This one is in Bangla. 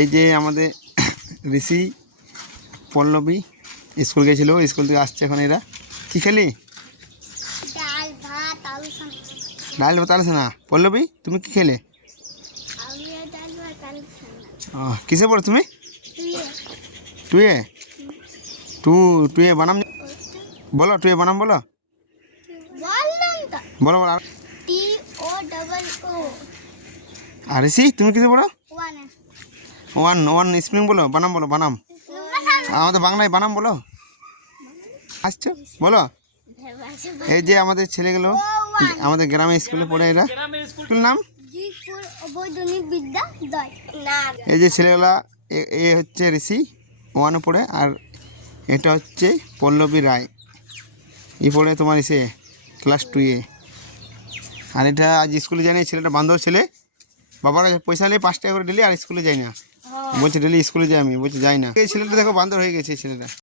এই যে আমাদের ঋষি পল্লবী স্কুল গেছিল, স্কুল থেকে আসছে এখন। এরা কি খেলি? ডাল ভাত আলু সানা। ডাল ভাত আলু সানা। পল্লবী তুমি কি খেলে? আলু ডাল ভাত আলু সানা। কিসে পড়ো তুমি? তুই টুয়ে টুয়ে বানাম বলো, টুয়ে বানাম বলো, বললাম তো বলো বলো। টি ও ডাবল ও আর ঋষি তুমি কিসে পড়ো? ওয়ান ওয়ান ওয়ান স্প্রিং বলো, বানাম বলো, বানাম আমাদের বাংলায় বানাম বলো। আসছো বলো। এই যে আমাদের ছেলেগুলো আমাদের গ্রামের স্কুলে পড়ে, এরা স্কুল নাম জিপুর অবৈতনিক বিদ্যালয় না। এই যে ছেলেগুলা এ হচ্ছে ঋষি ওয়ানে পড়ে, আর এটা হচ্ছে পল্লবী রায়, ই পড়ে তোমার এসে ক্লাস 2-এ। আর এটা আজ স্কুলে যায়নি, ছেলেটা বান্ধব ছেলে, বাবার কাছে পয়সা নিয়ে 5 টাকা করে ডেলি, আর স্কুলে যাই না, বলছে ডেলি স্কুলে যাই আমি, বলছে যাই না। এই ছেলেটা দেখো বান্ধব হয়ে গেছে এই ছেলেটা।